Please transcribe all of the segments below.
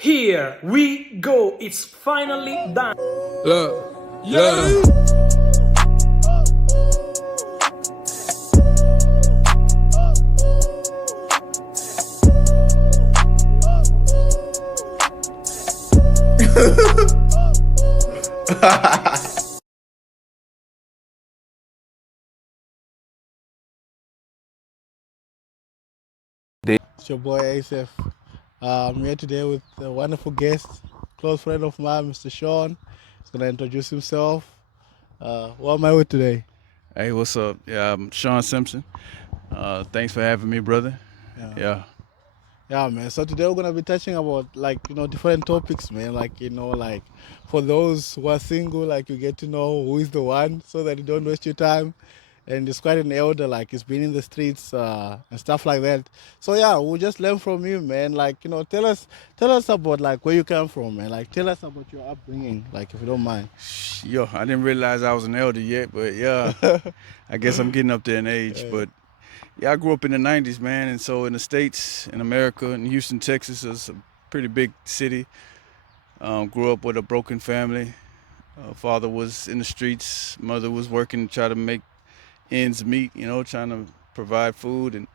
Here we go, it's finally done. Look, yeah. It's your boy Asef. I'm here today with a wonderful guest, close friend of mine, Mr. Sean. He's gonna introduce himself. What am I with today? Hey, what's up? Yeah, I'm Sean Simpson. Thanks for having me, brother. Yeah. Yeah. Yeah, man. So today we're gonna be touching about different topics, man. Like for those who are single, like you get to know who is the one, so that you don't waste your time. And he's quite an elder, like he's been in the streets and stuff like that. So yeah, we'll just learn from you, man. Tell us about like where you come from, man. Like tell us about your upbringing, like if you don't mind. Yo, I didn't realize I was an elder yet, but yeah, I guess I'm getting up there in age. But yeah, I grew up in the 90s, man. And so in the States, in America, in Houston, Texas, is a pretty big city. Grew up with a broken family. Father was in the streets. Mother was working to try to make ends meet, trying to provide food. And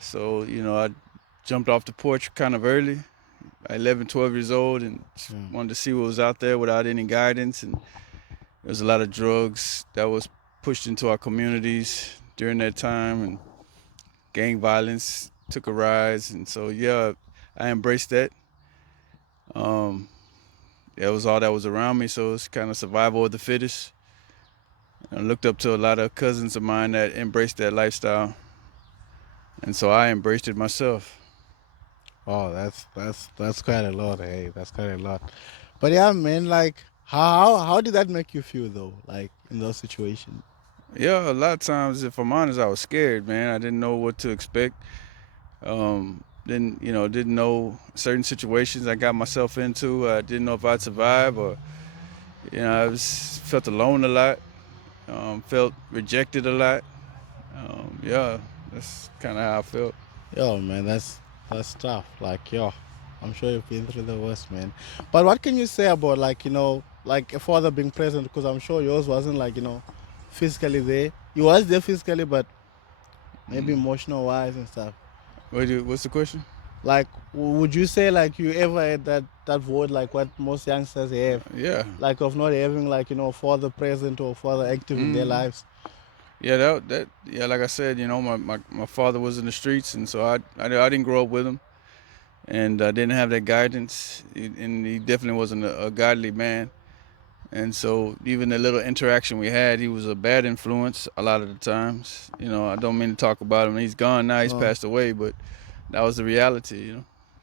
so, I jumped off the porch kind of early, 11, 12 years old, and wanted to see what was out there without any guidance. And there was a lot of drugs that was pushed into our communities during that time, and gang violence took a rise. And so, yeah, I embraced that. That was all that was around me, so it's kind of survival of the fittest. I looked up to a lot of cousins of mine that embraced that lifestyle, and so I embraced it myself. Oh, that's quite a lot, hey. That's quite a lot. But yeah, man, like how did that make you feel though? Like in those situations? Yeah, a lot of times, if I'm honest, I was scared, man. I didn't know what to expect. Didn't know certain situations I got myself into. I didn't know if I'd survive, or felt alone a lot. Felt rejected a lot. Yeah, that's kind of how I felt. Yo, man, that's tough. Like, yo, I'm sure you've been through the worst, man. But what can you say about like a father being present? Because I'm sure yours wasn't like physically there. You was there physically, but maybe emotional wise and stuff. What's the question? Like, would you say like you ever had that void like what most youngsters have, Yeah. like of not having like father present or father active in their lives? Yeah, yeah, like I said, my father was in the streets, and so I didn't grow up with him, and I didn't have that guidance, and he definitely wasn't a godly man. And so even the little interaction we had, he was a bad influence a lot of the times. I don't mean to talk about him. He's gone now. He's passed away, but that was the reality.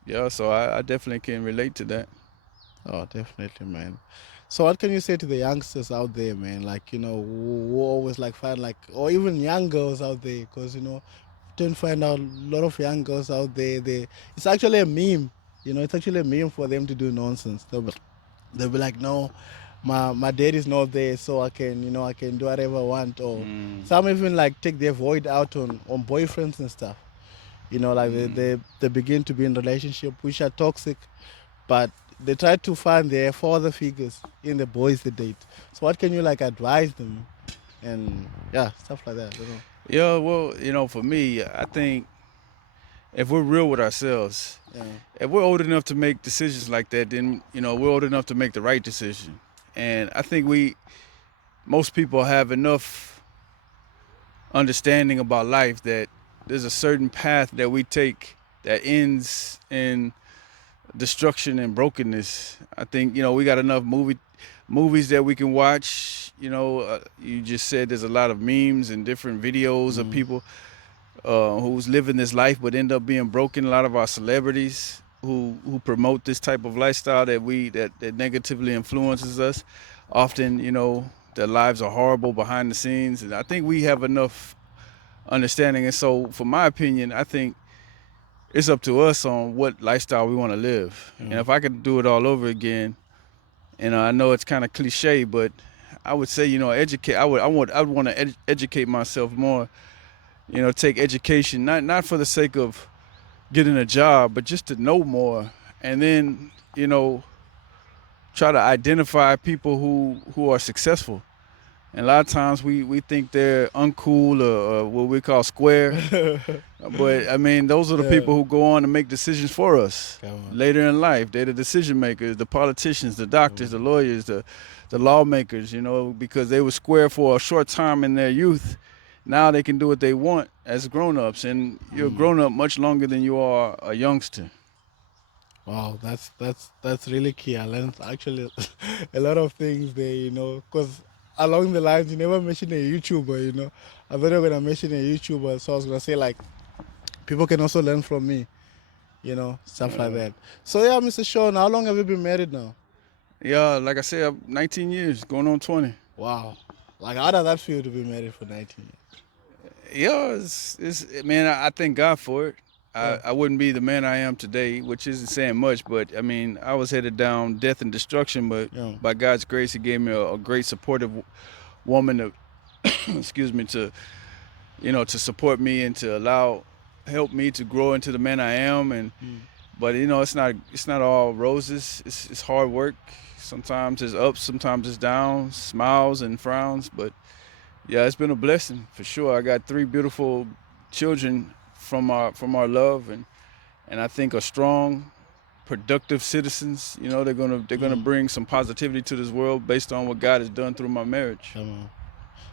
Yeah, so I definitely can relate to that. Oh, definitely, man. So what can you say to the youngsters out there, man? Like, who always like find like, or even young girls out there, because, don't find out a lot of young girls out there, it's actually a meme, it's actually a meme for them to do nonsense. They'll be like, no, my dad is not there, so I can do whatever I want. Or some even like take their void out on boyfriends and stuff. Like they begin to be in relationship which are toxic, but they try to find their father figures in the boys they date. So what can you like advise them, and yeah, stuff like that? Yeah, well, for me, I think if we're real with ourselves, Yeah. if we're old enough to make decisions like that, then we're old enough to make the right decision. And I think most people have enough understanding about life that there's a certain path that we take that ends in destruction and brokenness. I think we got enough movies that we can watch. You just said there's a lot of memes and different videos of people who's living this life but end up being broken. A lot of our celebrities who promote this type of lifestyle that negatively influences us. Often, their lives are horrible behind the scenes, and I think we have enough understanding. And so, for my opinion, I think it's up to us on what lifestyle we want to live. And if I could do it all over again, I know it's kind of cliche, but I would say, educate. I would want to educate myself more. Take education not for the sake of getting a job, but just to know more and then try to identify people who are successful. And a lot of times we think they're uncool or what we call square. But I mean, those are the Yeah. people who go on to make decisions for us Come on. later in life. They're the decision makers, the politicians, the doctors, the lawyers, the lawmakers. Because they were square for a short time in their youth. Now they can do what they want as grown-ups, and you're a grown-up much longer than you are a youngster. Wow, that's really key. I learned actually a lot of things there, because along the lines you never mentioned a YouTuber. I thought you were gonna mention a YouTuber, so I was gonna say like people can also learn from me, stuff like that. So yeah, Mr. Sean, how long have you been married now? Yeah, like I said, 19 years, going on 20. Wow, like how does that feel to be married for 19 years? Yeah, man, I thank God for it. Yeah. I wouldn't be the man I am today, which isn't saying much, but I mean, I was headed down death and destruction, but Yeah. by God's grace, He gave me a great supportive woman to, excuse me, to support me and to help me to grow into the man I am. And but it's not all roses. It's hard work. Sometimes it's ups, sometimes it's downs, smiles and frowns, but yeah, it's been a blessing for sure. I got 3 beautiful children from our love, and I think are strong, productive citizens. They're gonna bring some positivity to this world based on what God has done through my marriage. Come on.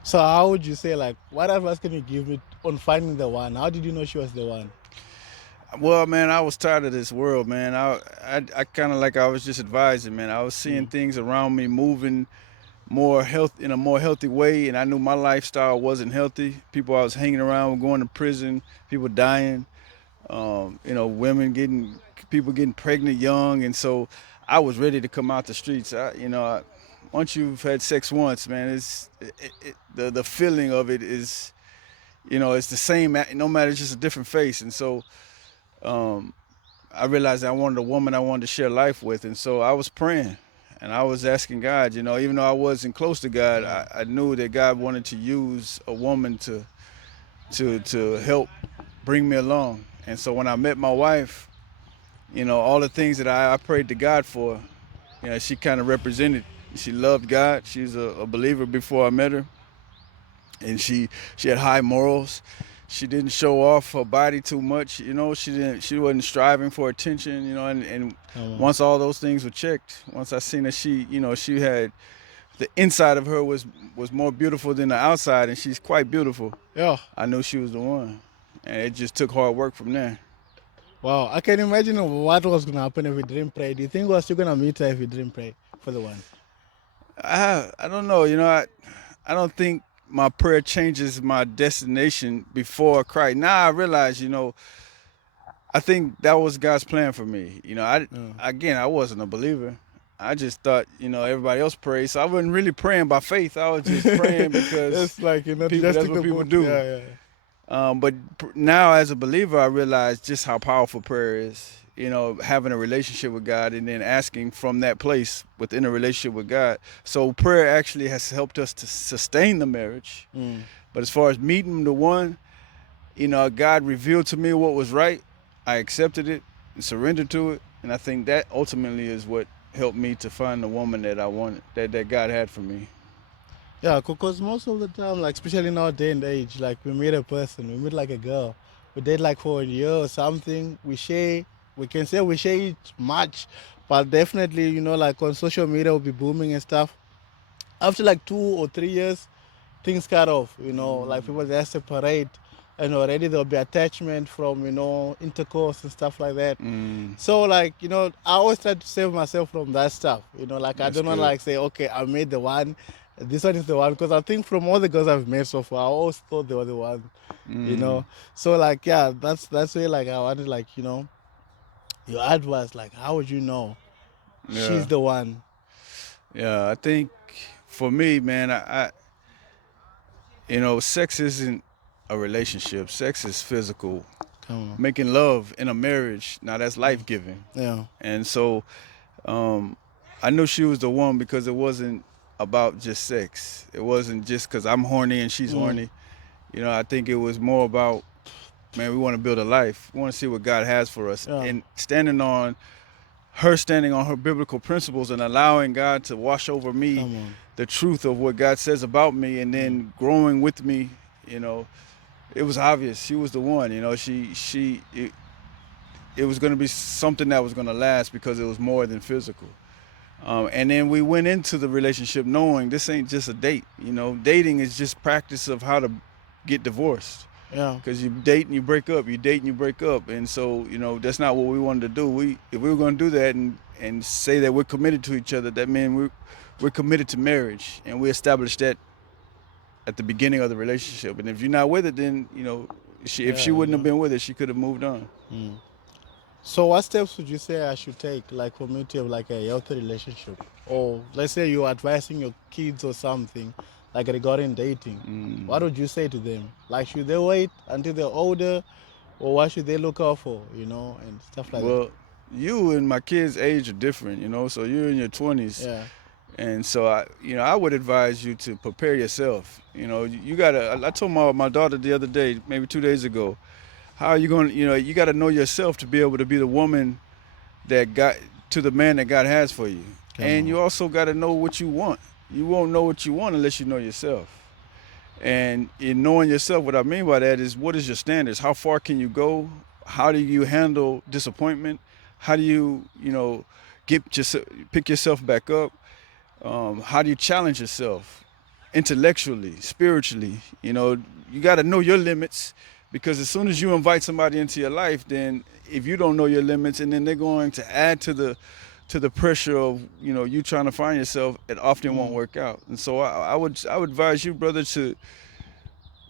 So how would you say, like, what advice can you give me on finding the one? How did you know she was the one? Well, man, I was tired of this world, man. I kind of, like I was just advising, man. I was seeing things around me moving in a more healthy way, and I knew my lifestyle wasn't healthy. People I was hanging around were going to prison, people dying, people getting pregnant young, and so I was ready to come out the streets. Once you've had sex once, man, the feeling of it is, it's the same, no matter, it's just a different face. And so I realized I wanted a woman I wanted to share life with, and so I was praying. And I was asking God, even though I wasn't close to God, I knew that God wanted to use a woman to help bring me along. And so when I met my wife, all the things that I prayed to God for, she kind of represented. She loved God. She was a believer before I met her. And she had high morals. She didn't show off her body too much. She wasn't striving for attention, and once all those things were checked, once I seen that she had, the inside of her was more beautiful than the outside, and she's quite beautiful. Yeah. I knew she was the one. And it just took hard work from there. Wow. I can imagine what was going to happen if we didn't pray. Do you think we're still going to meet her if we didn't pray for the one? I don't know. I don't think my prayer changes my destination before Christ. Now I realize, I think that was God's plan for me. I wasn't a believer. I just thought, everybody else prays. So I wasn't really praying by faith. I was just praying because It's like, that's just what people do. Yeah, yeah. But now as a believer, I realize just how powerful prayer is. Having a relationship with God and then asking from that place within a relationship with God. So prayer actually has helped us to sustain the marriage. But as far as meeting the one, God revealed to me what was right. I accepted it and surrendered to it. And I think that ultimately is what helped me to find the woman that I wanted, that God had for me. Yeah, because most of the time, like especially in our day and age, like we meet a person, we meet like a girl, we date like for a year or something, we can say we share it much, but definitely, like on social media will be booming and stuff. After like 2 or 3 years, things cut off, like people just separate, and already there'll be attachment from, intercourse and stuff like that. So like, I always try to save myself from that stuff, like I That's don't want to good. like say, okay, I made the one, this one is the one, because I think from all the girls I've met so far, I always thought they were the one, So like, yeah, that's where like I wanted like, your advice, like how would you know Yeah. she's the one? Yeah, I think for me, man, sex isn't a relationship. Sex is physical. Come on. Making love in a marriage, now that's life-giving. Yeah. And so I knew she was the one because it wasn't about just sex. It wasn't just because I'm horny and she's horny. I think it was more about, man, we want to build a life. We want to see what God has for us. Yeah. And standing on her standing on her biblical principles and allowing God to wash over me Come on. the truth of what God says about me, and then growing with me, you know, it was obvious she was the one. You know, it was going to be something that was going to last because it was more than physical. And then we went into the relationship knowing this ain't just a date. You know, dating is just practice of how to get divorced. Yeah. Because you date and you break up, you date and you break up, and so you know that's not what we wanted to do. If we were going to do that and say that we're committed to each other, that means we're committed to marriage, and we established that at the beginning of the relationship. And if you're not with it, then you know if she Yeah, wouldn't you have been with it, she could have moved on. So what steps would you say I should take, like for me to have like a healthy relationship? Or let's say you're advising your kids or something, like regarding dating. What would you say to them? Like, should they wait until they're older, or what should they look out for? You know, and stuff like Well, you and my kids' age are different, you know. So you're in your 20s, that. Yeah. and so I would advise you to prepare yourself. You know, you gotta. I told my daughter the other day, maybe 2 days ago, how are you going to, you know, you got to know yourself to be able to be the woman that got to the man that God has for you. And you also got to know what you want. You won't know what you want unless you know yourself. And in knowing yourself, what I mean by that is, what is your standards? How far can you go? How do you handle disappointment? How do you, you know, pick yourself back up? How do you challenge yourself intellectually, spiritually? You know, you got to know your limits. Because as soon as you invite somebody into your life, then if you don't know your limits, and then they're going to add to the pressure of, you know, you trying to find yourself, it often won't work out. And so I would advise you, brother, to,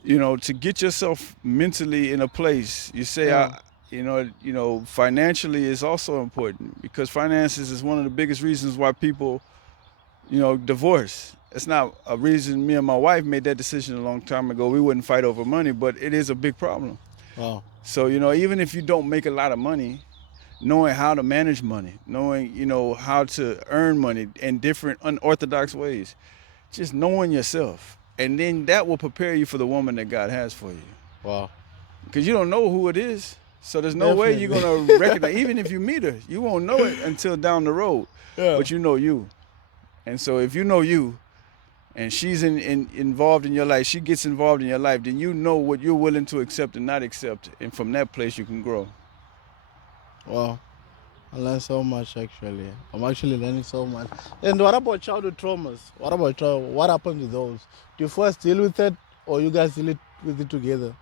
you know, to get yourself mentally in a place. You say, Yeah. you know, financially is also important, because finances is one of the biggest reasons why people, you know, divorce. It's not a reason me and my wife made that decision a long time ago. We wouldn't fight over money, but it is a big problem. Wow. So, you know, even if you don't make a lot of money, knowing how to manage money, knowing, you know, how to earn money in different unorthodox ways, just knowing yourself. And then that will prepare you for the woman that God has for you. Wow. Because you don't know who it is. So there's no way you're going to recognize, even if you meet her, you won't know it until down the road. Yeah. But you know you. And so if you know you, and she's involved in your life, she gets involved in your life, then you know what you're willing to accept and not accept. And from that place, you can grow. Wow. I learned so much, actually. I'm actually learning so much. And what about childhood traumas? What happened to those? Do you first deal with it, or you guys deal with it together?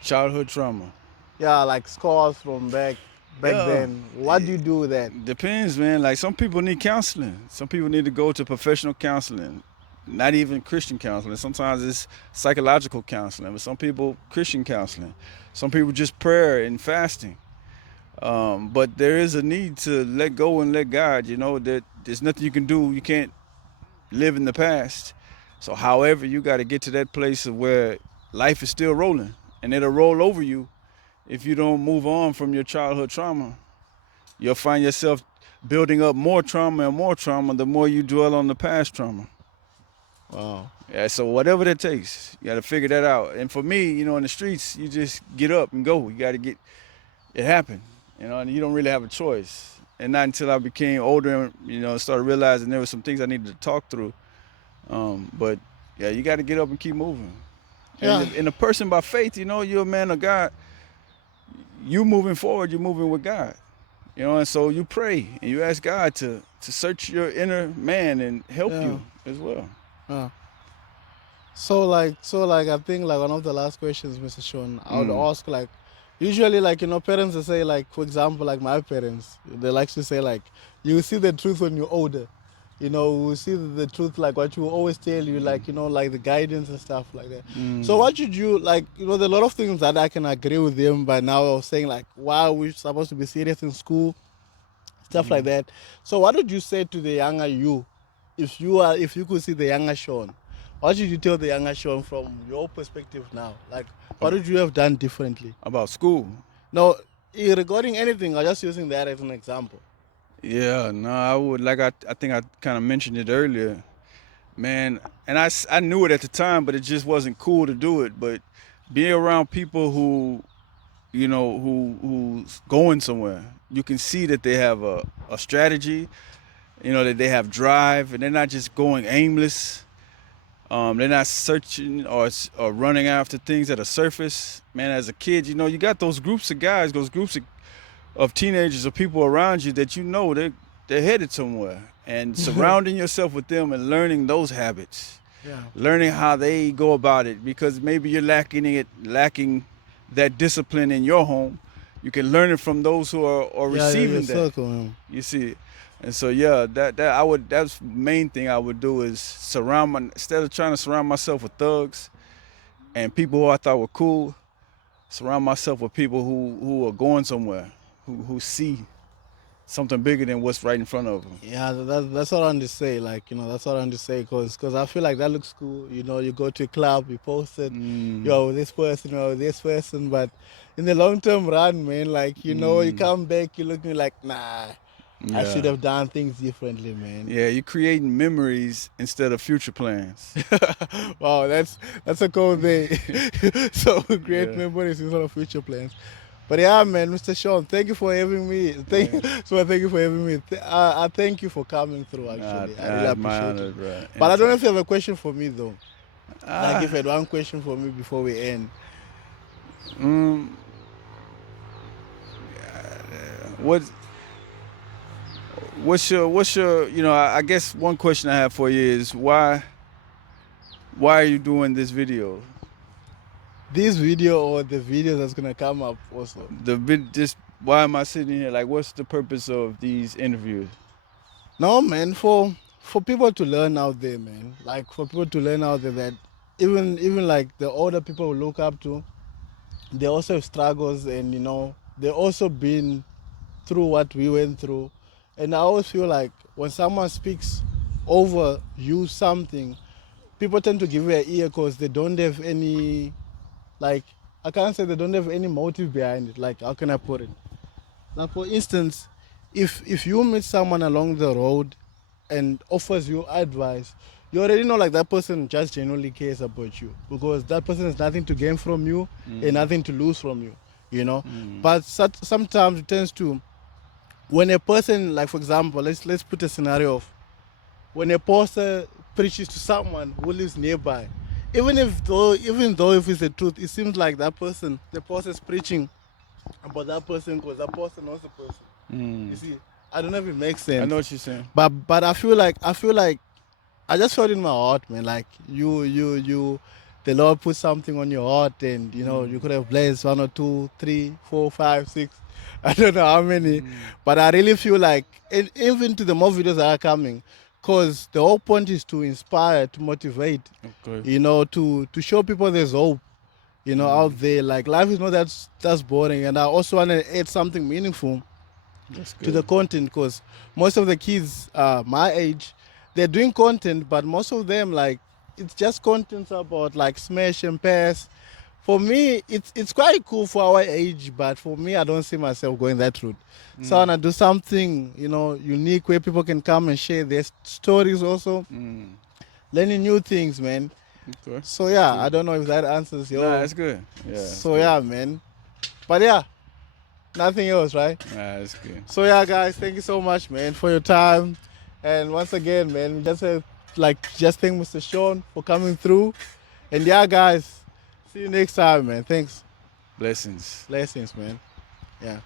Childhood trauma. Yeah, like scars from back Yeah. then. What do you do with that? Depends, man. Like, some people need counseling. Some people need to go to professional counseling. Not even Christian counseling. Sometimes it's psychological counseling. But some people, Christian counseling. Some people just prayer and fasting. But there is a need to let go and let God. You know that there's nothing you can do. You can't live in the past. So however, you got to get to that place of where life is still rolling, and it'll roll over you if you don't move on from your childhood trauma. You'll find yourself building up more trauma and more trauma the more you dwell on the past trauma. Wow. Yeah, so whatever that takes, you got to figure that out. And for me, you know, in the streets, you just get up and go. You got to get it happen, you know, and you don't really have a choice. And not until I became older, you know, started realizing there were some things I needed to talk through. But yeah, you got to get up and keep moving. Yeah. And a person by faith, you know, you're a man of God. You moving forward, you're moving with God. You know, and so you pray and you ask God to search your inner man and help you as well. Yeah. So like I think like one of the last questions, Mr. Sean, I would ask, like, usually, like, you know, parents will say, like, for example, like my parents, they like to say, like, you see the truth when you're older. You know, we see the truth, like what you always tell you, like, you know, like the guidance and stuff like that. So what should you, like, you know, there are a lot of things that I can agree with them by now. I was saying, like, wow, we're supposed to be serious in school, stuff like that. So what would you say to the younger you, if you could see the younger Sean? What should you tell the younger Sean from your perspective now? Like, what would you have done differently? About school. No, regarding anything, I'm just using that as an example. Yeah, no, I would, like I think I kind of mentioned it earlier, man, and I knew it at the time, but it just wasn't cool to do it. But being around people who you know, who's going somewhere. You can see that they have a strategy, you know, that they have drive, and they're not just going aimless. They're not searching or running after things at a surface. Man, as a kid, you know, you got those groups of guys, those groups of teenagers or people around you that you know they're headed somewhere. And surrounding yourself with them and learning those habits, learning how they go about it, because maybe you're lacking that discipline in your home. You can learn it from those who are receiving that. Circle, you see, and so that's the main thing I would do is instead of trying to surround myself with thugs and people who I thought were cool, surround myself with people who are going somewhere, who see something bigger than what's right in front of them. Yeah, that's what I want to say. Like, you know, that's what I want to say, because I feel like that looks cool. You know, you go to a club, you post it, yo, this person, but in the long-term run, man, like, you know, you come back, you're looking like, nah, I should have done things differently, man. Yeah, you're creating memories instead of future plans. Wow, that's a cool thing. So create memories instead of future plans. But yeah, man, Mr. Sean, thank you for having me. Thank you for having me. I thank you for coming through, actually. I really appreciate it. Bro. But I don't know if you have a question for me, though. Like, if you had one question for me before we end. What's your, you know, I guess one question I have for you is why are you doing this video? This video or the video that's gonna come up also? Just why am I sitting here? Like, what's the purpose of these interviews? No, man, for people to learn out there, man. Like, for people to learn out there that even like the older people we look up to, they also have struggles, and you know, they also been through what we went through. And I always feel like when someone speaks over you something, people tend to give you an ear because they don't have any, like, I can't say they don't have any motive behind it. Like, how can I put it? Now, for instance, if you meet someone along the road and offers you advice, you already know, like, that person just genuinely cares about you, because that person has nothing to gain from you and nothing to lose from you, you know? But sometimes it tends to, when a person, like, for example, let's put a scenario of when a pastor preaches to someone who lives nearby, even though if it's the truth, it seems like the pastor is preaching about that person because that person knows the person. You see, I don't know if it makes sense. I know what you're saying. But I feel like I just felt in my heart, man, like you the Lord put something on your heart, and you know, you could have blessed 1 or 2, 3, 4, 5, 6. I don't know how many, but I really feel like, even to the more videos that are coming, because the whole point is to inspire, to motivate, you know, to show people there's hope, you know, out there. Like, life is not that's boring, and I also want to add something meaningful to the content, because most of the kids my age, they're doing content, but most of them, like, it's just content about, like, smash and pass. For me, it's quite cool for our age, but for me, I don't see myself going that route. So I want to do something, you know, unique, where people can come and share their stories also. Learning new things, man. So yeah, I don't know if that answers your... Nah, that's good. Yeah. So yeah, man. But yeah, nothing else, right? Nah, that's good. So yeah, guys, thank you so much, man, for your time. And once again, man, just thank Mr. Sean for coming through. And yeah, guys, see you next time, man. Thanks. Blessings. Blessings, man. Yeah.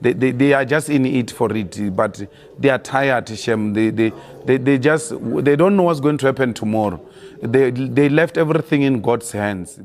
They are just in it for it, but they are tired, Shem. They don't know what's going to happen tomorrow. They left everything in God's hands.